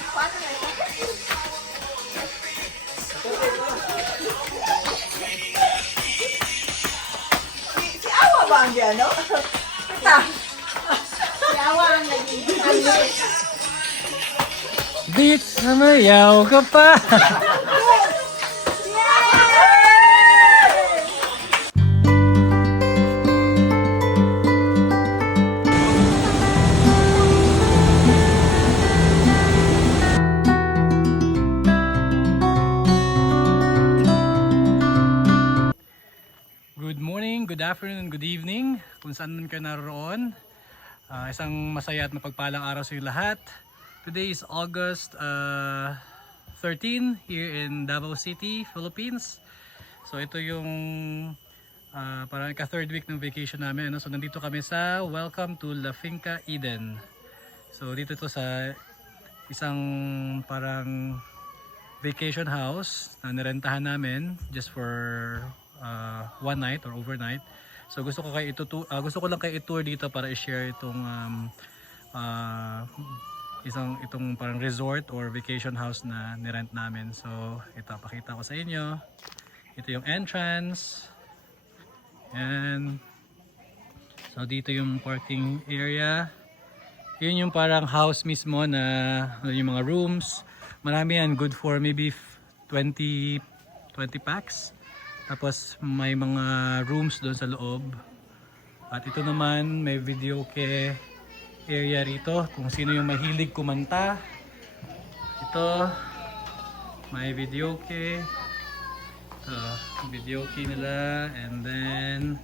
Si Awa ba ang diyan, no? Kita. Si Awa ang naging Beat, sumayaw ka pa! Good morning, good afternoon, good evening kung saan man kayo naroon. Isang masaya at mapagpalang araw sa inyo lahat. Today is August 13 here in Davao City, Philippines. So ito yung parang ka-third week ng vacation namin. So nandito kami sa Welcome to La Finca Eden. So dito to sa isang parang vacation house na nirentahan namin just for one night or overnight. So gusto ko lang kayo i-tour dito para i-share itong itong parang resort or vacation house na nirent namin. So ito, pakita ko sa inyo. Ito yung entrance. And so dito yung parking area. Yun yung parang house mismo na yung mga rooms. Marami yan, good for maybe 20 packs. Tapos may mga rooms doon sa loob. At ito naman may video area rito kung sino yung mahilig kumanta. Ito may video nila, and then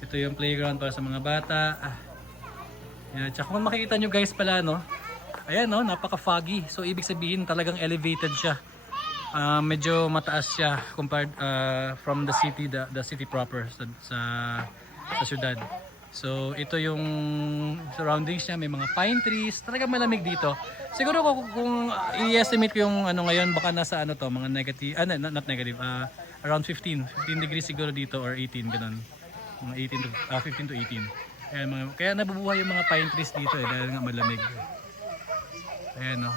ito yung playground para sa mga bata. Yan. Tsaka kung makikita nyo guys pala, no, ayan, no, napaka foggy, so ibig sabihin talagang elevated siya. Medyo mataas siya compared from the city proper sa syudad. So ito yung surroundings niya, may mga pine trees, talagang malamig dito. Siguro kung i-estimate ko yung ano ngayon, baka nasa ano to, mga negative, not negative, around 15 degrees siguro dito or 18 ganun. Mga 15 to 18. Kaya nabubuhay yung mga pine trees dito dahil nga malamig. Ayan, no.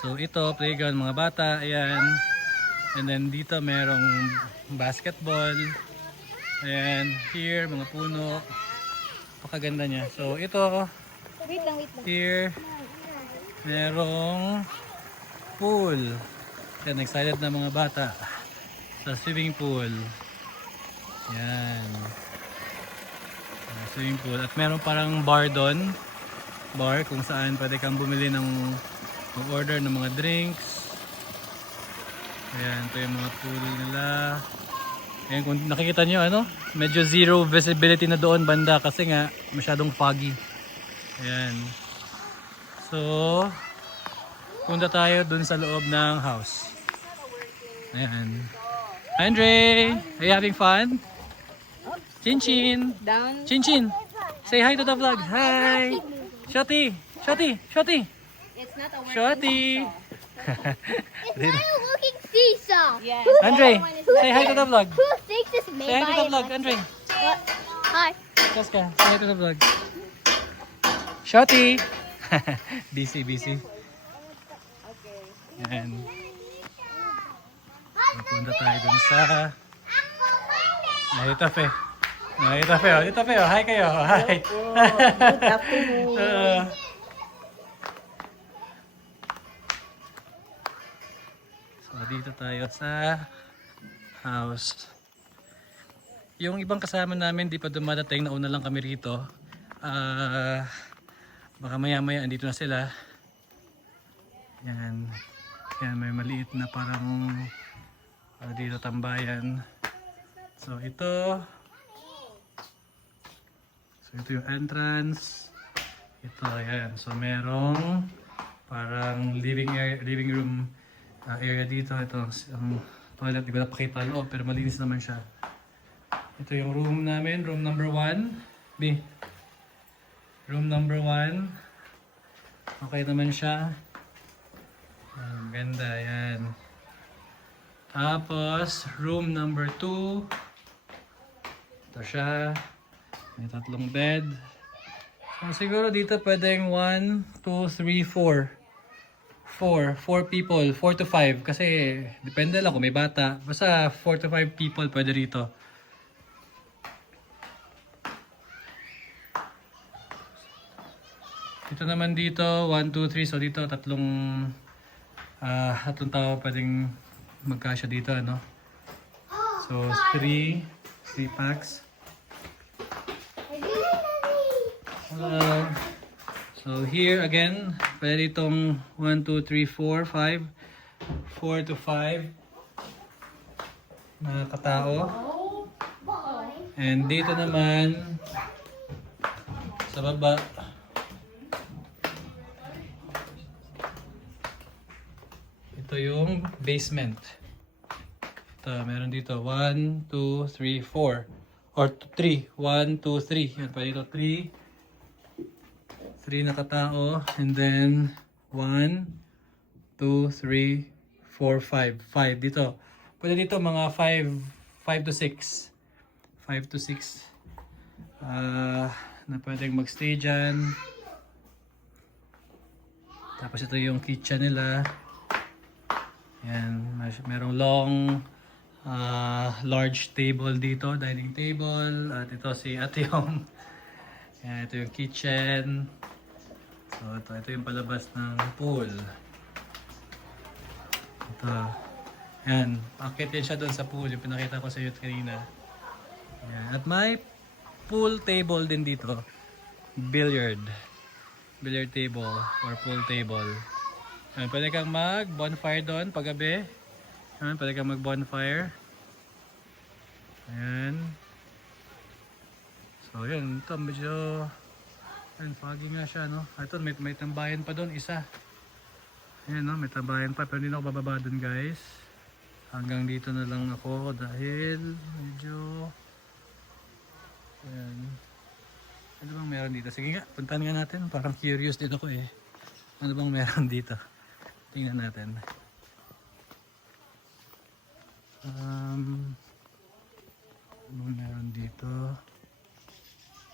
So ito, playground mga bata, ayan. And then dito merong basketball. Ayan, here, mga puno. Pakaganda niya. So ito, Wait lang. here, merong pool. Ayan, excited na mga bata sa swimming pool. Ayan. Swimming pool. At meron parang bar doon. Bar kung saan pwede kang bumili ng mag-order ng mga drinks. Ayan, ito yung mga pool nila. Ayan, kung nakikita nyo, ano, medyo zero visibility na doon banda kasi nga masyadong foggy. Ayan. So, punta tayo dun sa loob ng house. Ayan. Andre, are you having fun? Chin Chin. Down. Chin Chin. Say hi to the vlog. Hi. Shoti. Shoti. Shoti. It's not a working Shoti. It's not a working seesaw. Yeah. Andre, say hi to the vlog. Who thinks it's made Say hi to by the vlog, Andre. Hi. Jessica, say hi to the vlog. Shoti. Busy. Yan. Pupunta tayo dun sa Nakita Fe. Dito Fe. Hi kayo. Hi. Good afternoon. So dito tayo sa house. Yung ibang kasama namin di pa dumadating, nauna lang kami rito. Baka maya andito na sila. Yan. Yan, may maliit na parang dito tambayan. So ito yung entrance. Ito, ayan. So merong parang living room area dito. Ito ang toilet, di ko napakita loob pero malinis naman siya. Ito yung room namin, room number 1. Room number 1. Okay naman siya. Ganda, yan. Tapos, room number 2. Ito siya. May 3 bed. So, siguro dito pwedeng 1, 2, 3, 4. 4 people, 4 to 5 kasi depende lang kung may bata. Basta 4 to 5 people pwede rito. Dito naman dito 1, 2, 3. So dito tatlong tao pwedeng magkasya dito, ano? So 3 packs. So here again, pwede itong 1, 2, 3, 4, 5. 4 to 5 na katao. And dito naman sa baba, ito yung basement. Ito, meron dito 1, 2, 3, 4 or 3. 1, 2, 3. Yan, pwede ito 3 na katao, and then 1, 2, 3, 4, 5. 5 dito. Pwede dito mga 5 to 6. 5 to 6 na pwedeng magstay dyan. Tapos ito yung kitchen nila. Yan, merong long large table dito, dining table. At ito si ate yung yan, ito yung kitchen. So ito yung palabas ng pool. Ito. Yan, akit din siya doon sa pool, yung pinakita ko sa iyo kanina. Yan. At may pool table din dito. Billiard table or pool table. Yan, pwede kang mag-bonfire doon paggabi. Yan, pwede kang mag-bonfire. Ayan. So yun, ito medyo foggy nga siya, no? Ito, may tambayan pa doon, isa. Ayan, no? May tambayan pa, pero hindi na ako bababa doon, guys. Hanggang dito na lang ako dahil medyo ayan. Ano bang meron dito? Sige nga, puntahan nga natin. Parang curious din ako eh. Ano bang meron dito? Tingnan natin. Ano meron dito?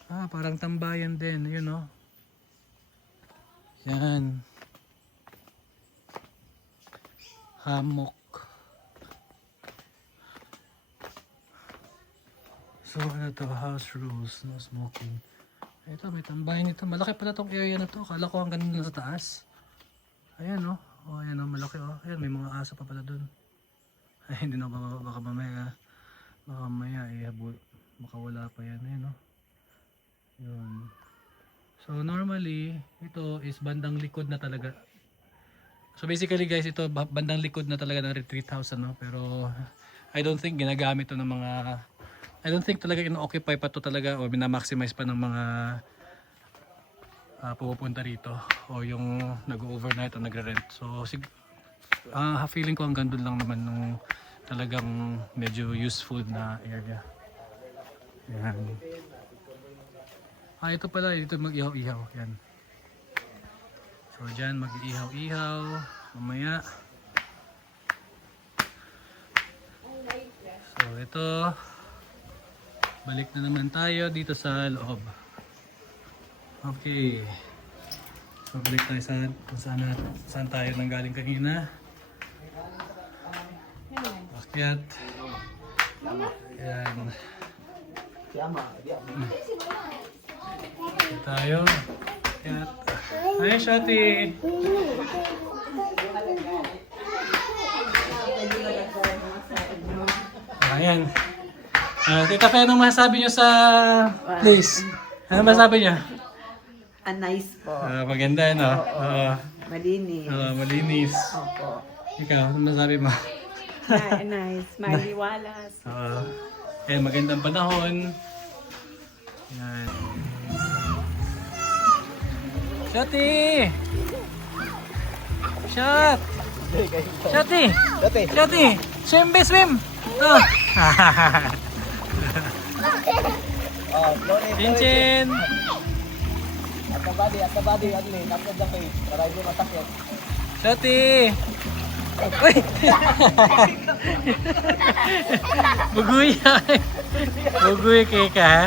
Parang tambayan din. Yun, no? Yan. Hammock. So, ano to? House rules. No smoking. Ito, may tambayan ito. Malaki pala tong area na to. Kala ko hanggang lang sa taas. Ayan, no? Oh, ayan, no? Malaki, oh. Ayan, may mga aso pa pala dun. Ay, hindi na baka mamaya. Baka mamaya, baka wala pa yan. Ayan, no? Yun. So normally, ito is bandang likod na talaga. So basically guys, ito bandang likod na talaga ng retreat house, no? Pero I don't think ginagamit to ng mga, I don't think talaga ino-occupy pa to talaga o minamaximize pa ng mga pupunta rito o yung nag-overnight o nagre-rent. So feeling ko hanggang doon lang naman nung talagang medyo useful na area. Yan. Ito pala, dito mag-ihaw-ihaw. Yan. So, dyan mag-ihaw-ihaw. Mamaya. So, ito. Balik na naman tayo dito sa loob. Okay. So, balik tayo saan tayo nanggaling kanina. Akyat. Yan. Dito tayo. Akyat. Hi, Shati! Ayan. Tita Fe, anong masasabi nyo sa place? Ano masasabi nyo? Nice po. Maganda, no? Malinis. Malinis. Opo. Ikaw, ano masasabi mo? Nice. Maliwalas. Ayan, magandang panahon. Ayan. Shati! Shot! Shati! Shati! Swim, be, swim! Oh! Chinchin! At the body, ugly, not the face. Para hindi matakit. Shati! Uy! Buguy! Buguy kay ka, ha?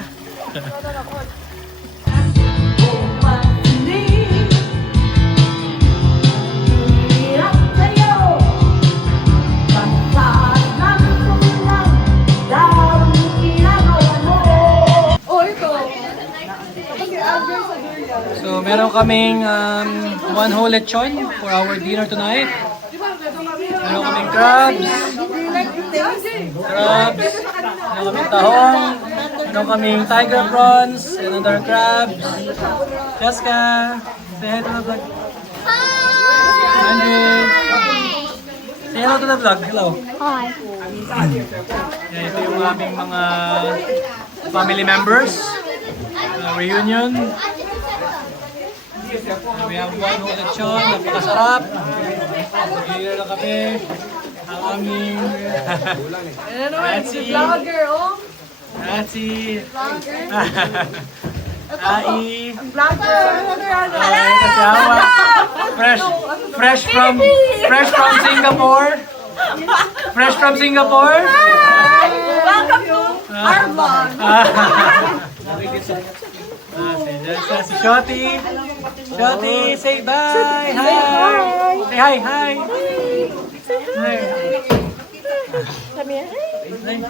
So, meron kaming one whole lechon for our dinner tonight. Meron kaming crabs. Meron kaming tahong. Meron kaming tiger prawns. Another crabs. Jessica, say hi to the vlog. Andrew. Say hello to the vlog. Hello. Hi. Yan, ito yung aming mga family members. Reunion. We have one whole lechon. Napakasarap. Mag-iira na kami. Ang aming... Atsi. Atsi. Ai. Fresh from Singapore. Fresh from Singapore. Welcome to our vlog. Si Shoti. Shoti, say bye. Hi. Say hi. Hi. Hi.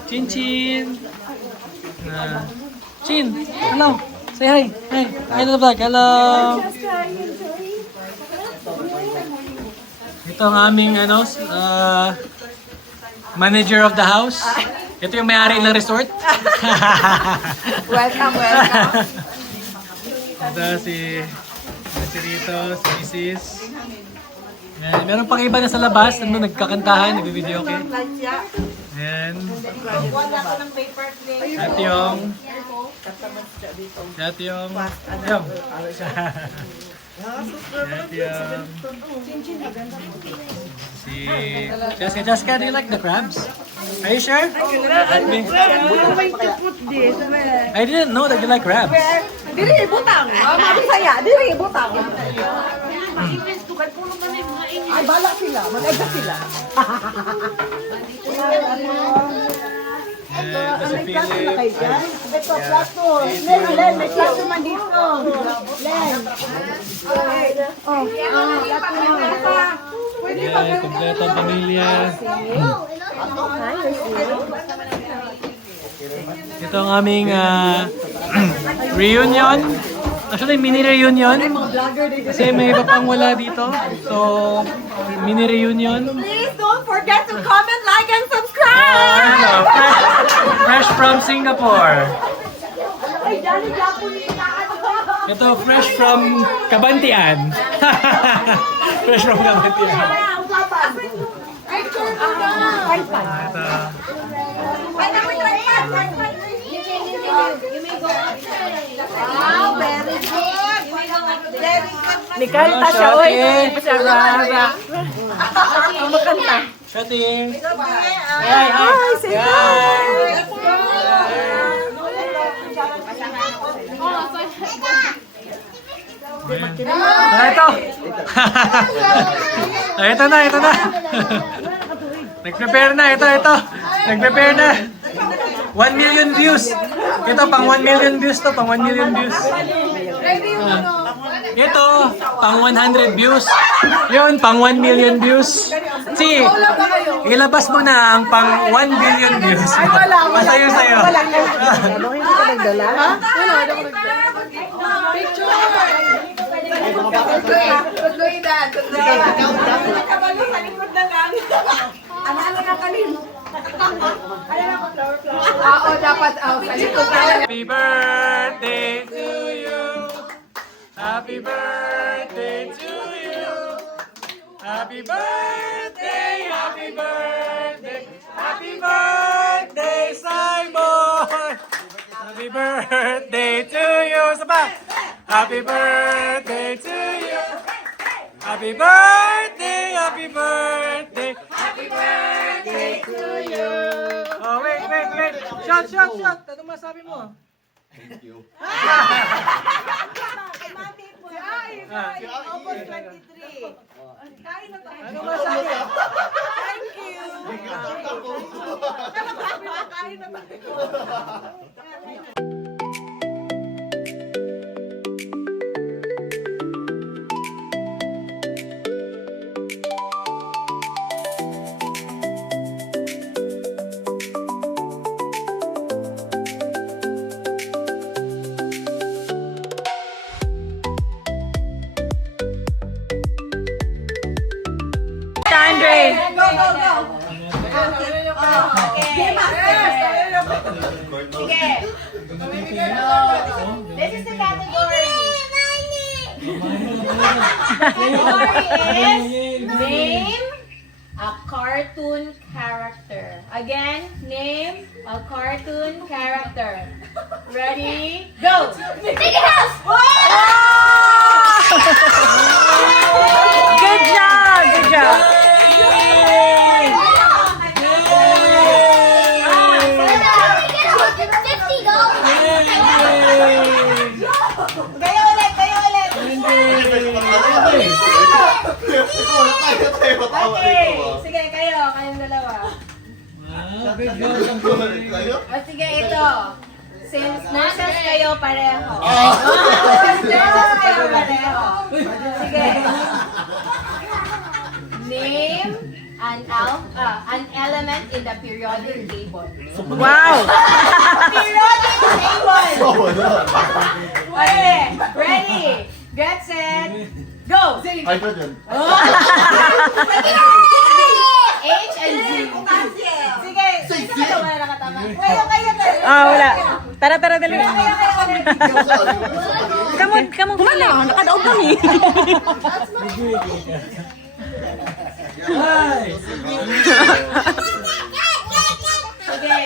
Chin Chin. Chin, hello. Say hi. Hi. Hi to the vlog. Hello. Ito ang aming manager of the house. Ito yung may-ari ng resort. Welcome. Ito si Rito, si Mrs. Ayan, meron pang iba na sa labas, nagkakantahan, nag-video okay. Ayan. At yung... Si Jessica, do you like the crabs? Are you sure? I didn't know that you like crabs. Diri butang. Mami saya, diri butang. Ay balak sila, mag-adjust sila. Ito si Philip. Ito plato. Len, may plato man dito. Len. Ayan, kompleto ang pamilya. Ito ang aming reunion. Actually, mini reunion. Kasi may iba pang wala dito. So, mini reunion. Please don't forget to comment, like, and subscribe! Fresh from Singapore. Ito, fresh from Kabantian. Fresh from Kabantian. Wow, very good. Very good. Nikanta siya, oy. Makanta. Shoti. Hi, say hi. Ito. Ito na. Nag-prepare na, ito. Nag-prepare na. 1 million views. Ito, pang 1 million views to, pang 1 million views. Ito, pang 100 views. Yun, pang 1 million views. Si, ilabas mo na ang pang 1 billion views. Masayo sa'yo. Hindi ka nagdala? Ha? Wala, hindi ako nagdala. Picture! Tuloy na. Nakabalo sa likod na lang. Ano nakakalin? Oo, dapat sa likod na lang. Happy birthday to you. Happy birthday to you. Happy birthday, happy birthday. Happy birthday, Simon. Happy birthday to you. Saba. Happy birthday to you. Happy birthday, happy birthday. Happy birthday to you. Oh, wait. Shot. Ano masabi mo? Mami po. Ay, almost 23. Kain na tayo. Ano masabi? Thank you. Kain na tayo. go, go. Okay. Game master. Sige. This is the category. Category is name a cartoon character. Again, name a cartoon character. Ready? Go! Mickey Mouse. Good job! Good job! Kayo ulit, kayo ulit. Okay, sige kayo, kayong dalawa. Wow, good job. O sige, ito. Since nurses kayo pareho. Nurses kayo pareho. Sige. Name an element in the periodic table. Wow! Periodic table! Okay, ready, get set, go! Hydrogen. H and Z. Sige, sino ka wala nakatama? Kayo. Ah, wala. Tara, dali. Kayo. Come on, nakadaog kami. Hi! Sige.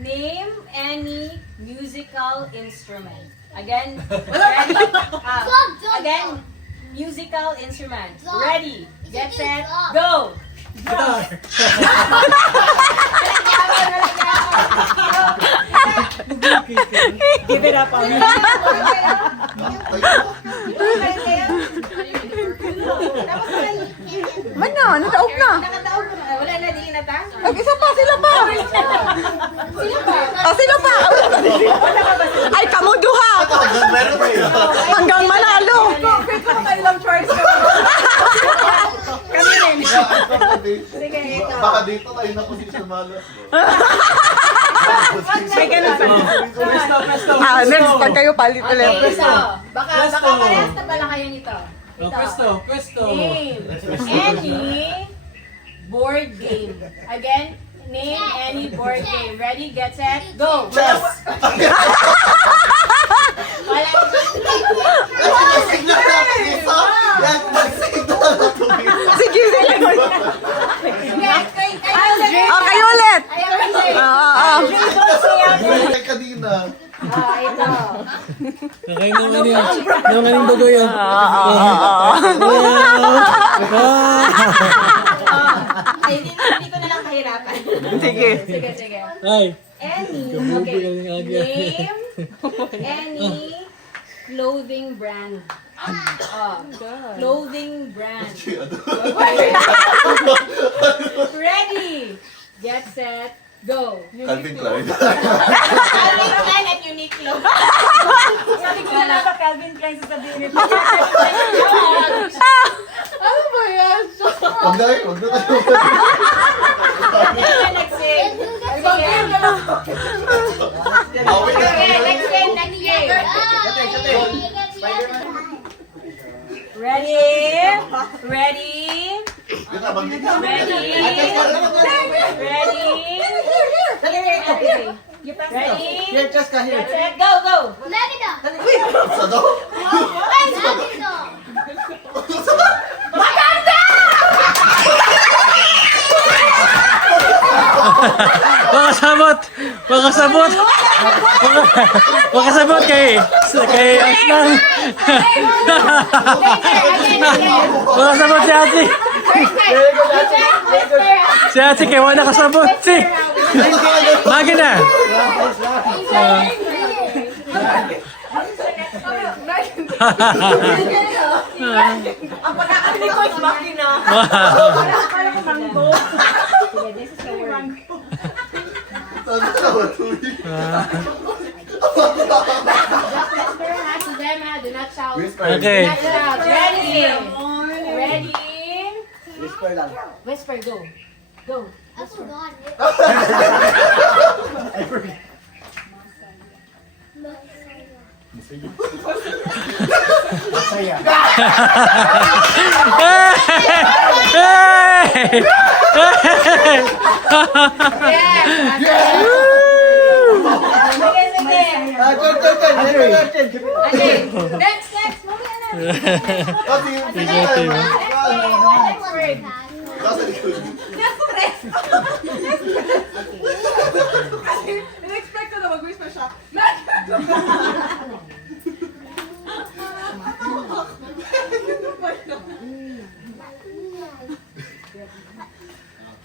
Name any musical instrument. Again, ready? Again, musical instrument. Ready, get set, go! Give it up, Ami. Man na, nadaog na. Nakataog na. Wala na, di na ta? Isa pa, sila pa. Oh, sila pa. Ay, kamu duha. Hanggang manalo. Kayo lang choice ko. Kami rin. Sige, ito. Baka dito tayo na position malo. May ganun pa. Next, pag kayo palit ulit. Okay, so, baka parehas na pala kayo nito. Pwesto. Name any board game. Again, name any board game. Ready, get set, go! Chess! Wala. Signal na isa! Yan, mag-signal na tumingin. Sige. Oh, kayo ulit. Ay, kanina. Ito. Kakain naman yan. Yung kaning bagoy yun. Ay, hindi ko na lang kahirapan. Sige. Sige. Ay. Name any clothing brand. Clothing brand. Ready, get set, go. Calvin Klein. Calvin Klein at Uniqlo. Sabi ko na ba Calvin Klein sasabihin nito? Ano ba yan? Huwag na tayo. Next game. Next game. Ready? Yun na, mag-gig na. Ready? Here, just ka here. Set, go! Sa daw? Makasabot kay Aslan. Makasabot si Ate. Si Ate kay wala kasabot. Si. Magi na. Ang pagkakali ko is makina. This is the word. Saan ka na matuloy? Do not shout. Whisper. Okay. Do not shout. Ready? Whisper lang. Whisper, go. I forgot it. Masaya. Sige, sige. Okay, next. Mamaya na. Next word. Nasa likod. In-expect ko na mag-whisper siya.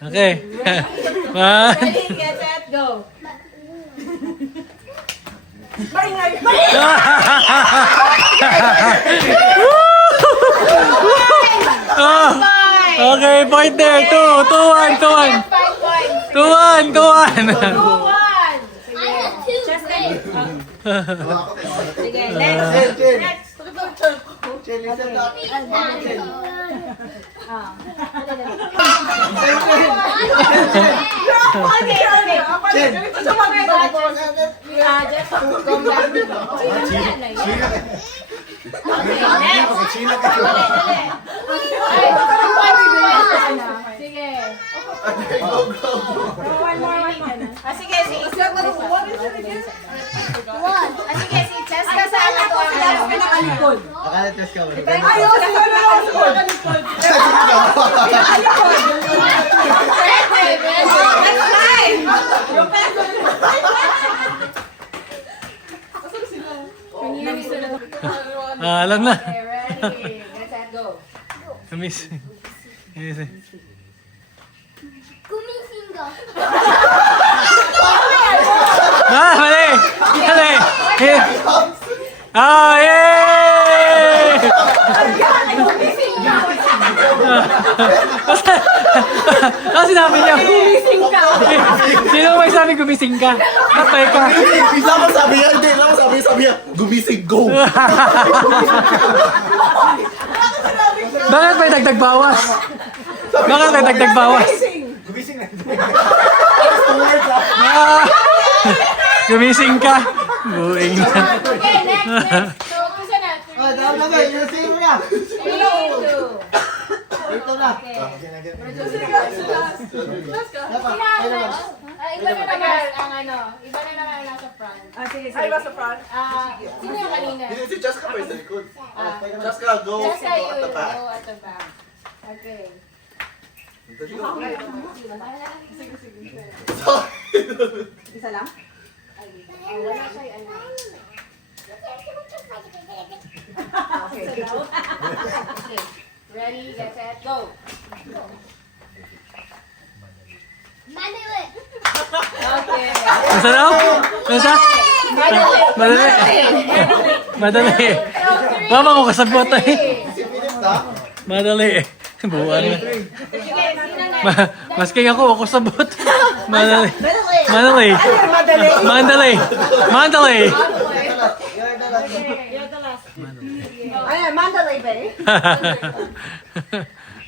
Okay. Ready, get set, go. Okay, point there. 2-1. 5 points. 2-1. 2-1. 2-1. I have two grades. Sige, next. Okay. Ganito siya mag- Just go back. Sige. One more. Sige, si What is it again? sige, si Chess kasama ko ang Pinakalikod. Akala test ka ba? Ayaw, sila na ako sa pinakalikod. That's fine. Yung peso. Asan sila? Alam na. Okay, ready. Get set, go. Miss. Yes. Gumisingo. Mali! Mali! Oh, yay! Ano sinabi niya? Gumising ka. Sino may sabi gumising ka? Kapay ka. Isa mo sabi yan, hindi. Sabi niya, gumising, go! Bakit may dagdag bawas? Bakit may dagdag bawas? Gumising na. Ah, gumising ka. Buing na. Okay, next. So, isa na. Dahil na ba? Yung sino na? 3, 2. Ito na. Iba na naman ang ano. Iba na naman ang nasa front. Ay, ba sa front? Sino yung kanina? Si Jessica pa yung sa likod. Jessica, go. Just kayo At the back. go at the back. Okay. Isa lang? Wala siya ano. Okay. Ready, get set, go. Manila. Okay. Nasa daw? Nasa? Madali. Madali. Mama ko kasabot eh. Si Philip na? Madali. Buwan na. Sige, sino na? Masking ako sabot. Madali. Madali. Mandalay. Mandalay. Ayan, Mandalay Bay.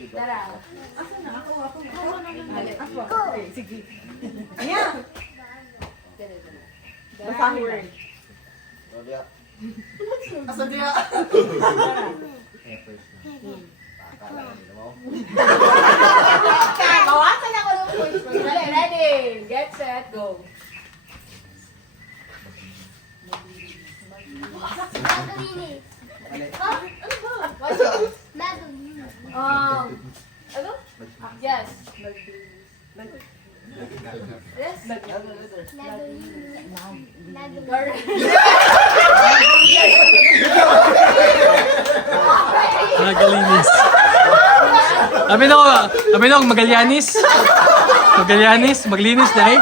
Tara. Sige. Ayan. Basahin mo. Asan diya? Kawasan ako ng voice ko. Ready, get set, go. Magalinis. What's it? Magalinis. Ano? Yes. Yes. Magalinis. Magalinis. Sabi na Magalyanis. Magalyanis, maglinis dahil.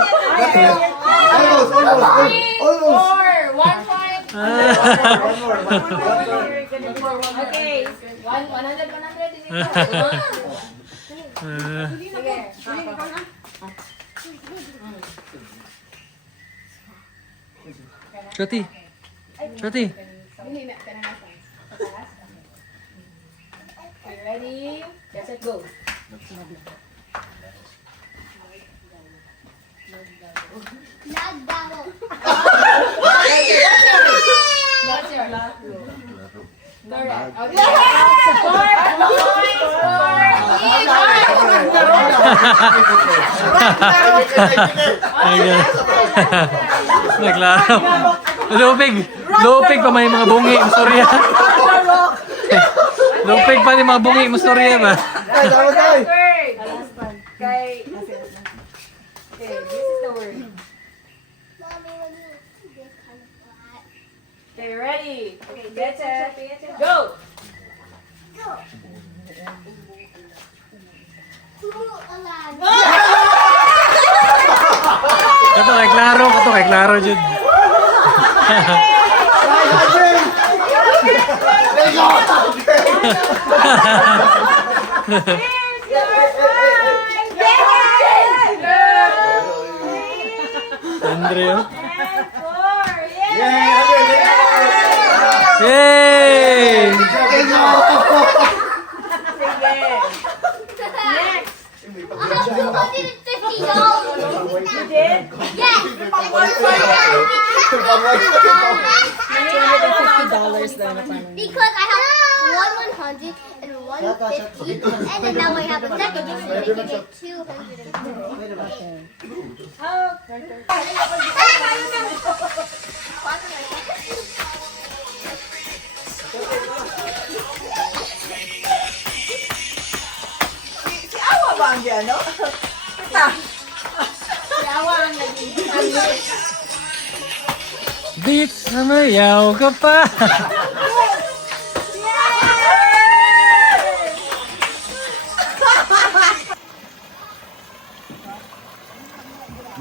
Almost. 4, 1 point. One more. Okay. 100. Sige. Shoti. Shoti. Hindi na. Okay, ready? Get set, go. Nagdaho. What's yours? Correct. Okay. Naglaro. Lupig pa may mga bungi. Mustorya. Lupig pa may mga bungi. Mustorya ba? Guys, tama tayo. Word. Okay, this is the word. Mommy, when you this kind of flat. Okay, ready? Okay, get set. Go. Alan. Ito kay Claro. Ito kay Claro, Jud. Andre, oh. And 4. Yay! Yay! Sige. $250. You did? Yes. Because I have 100 and 150, and then now I have a second, making it 250. Si Awa ba ang ano? Ita. Beat, sumayaw ka pa.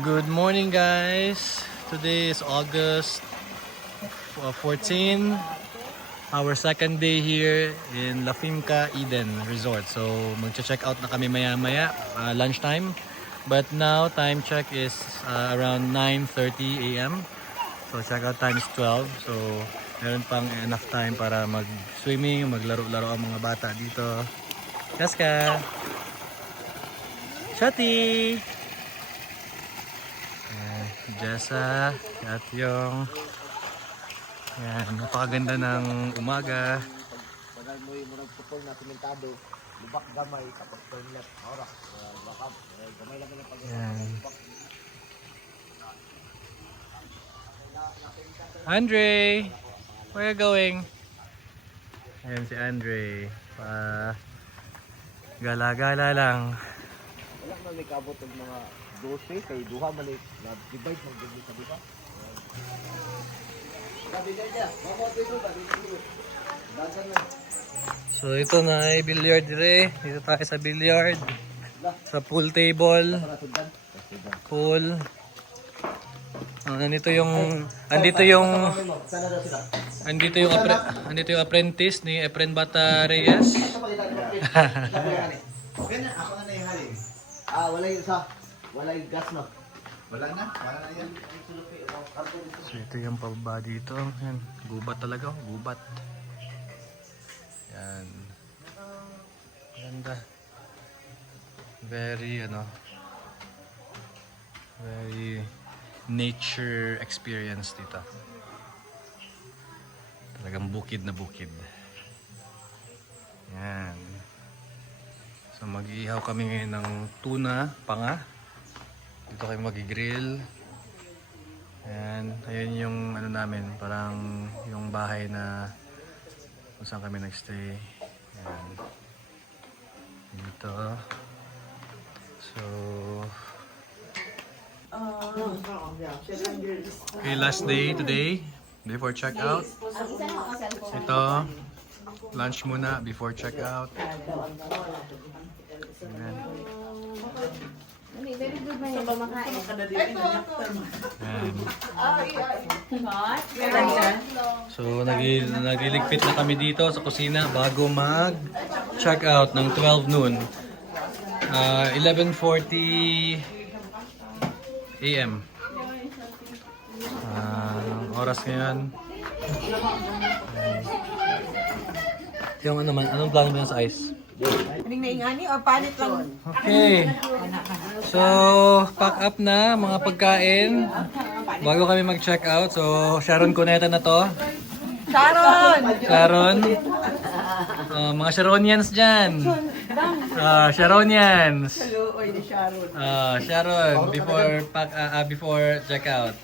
Good morning, guys. Today is August 14. Our second day here in La Finca Eden Resort. So magcha-check out na kami maya-maya, lunchtime. But now time check is around 9:30 a.m. So check out time is 12. So meron pang enough time para mag-swimming, maglaro-laro ang mga bata dito. Yaska! Shati! Jessa, at yung yan, napakaganda ng umaga. Pagkal mo yung putol na pimentado, lubak gamay, kapag permit, oras, bakap, gamay lang yung Yan. Andre, where you going? Ayan si Andre, gala-gala lang. Wala na may kabot ng mga 12, kay duha mali, na-divide ng gabi sa diba? So ito na ay billiard dire. Dito tayo sa billiard. Sa pool table. Pool. Andito yung apprentice ni Efren Bata Reyes. Okay na, ako na yung halin. Wala yung isa. Wala yung gas no. Wala na yan. So ito yung pababa dito. Yan, gubat talaga, gubat. Yan. Ganda. Very very nature experience dito. Talagang bukid na bukid. Yan. So mag-iihaw kami ngayon ng tuna, panga. Dito kami mag-grill. Ayan, ayun yung ano namin, parang yung bahay na kung saan kami nagstay. Ayan. Dito. So, okay, last day today before check out. Ito, lunch muna before check out. Ayan. Very good man yung pamakain. Ayan. So, nagliligpit na kami dito sa kusina bago mag-check out ng 12 noon. 11:40 a.m. Oras ngayon. Yung ano man, anong plano mo yan sa ice? Aning naingani o palit lang? Okay. So, pack up na mga pagkain bago kami mag-check out. So, Sharon Cuneta na to. Sharon! Sharon. Mga Sharonians dyan. Sharonians. Hello, oy, ni Sharon. Sharon, before checkout.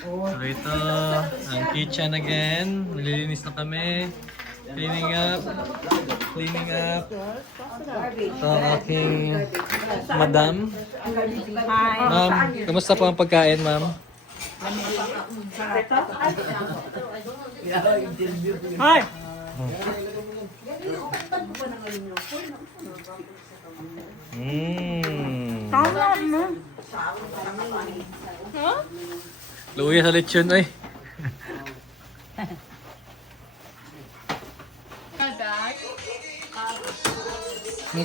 So ito, ang kitchen again. Nililinis na kami. Cleaning up. Ito ang aking madam. Ma'am, kamusta po ang pagkain, ma'am? Hi! Luya sa lechon, ay.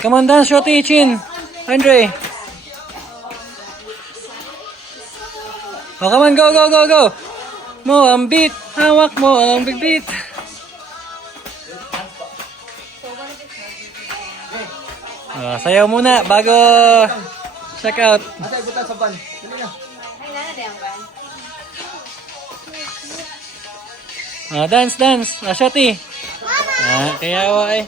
Come on, dance, Shoti, Chin. Andre. Oh, come on, go. Mo ang beat. Hawak mo ang big beat. Sayaw muna bago check out. Asa ibutan sa ban. Dali na. Ay, nana din ang ban. Dance. Shoti. Kaya wa eh.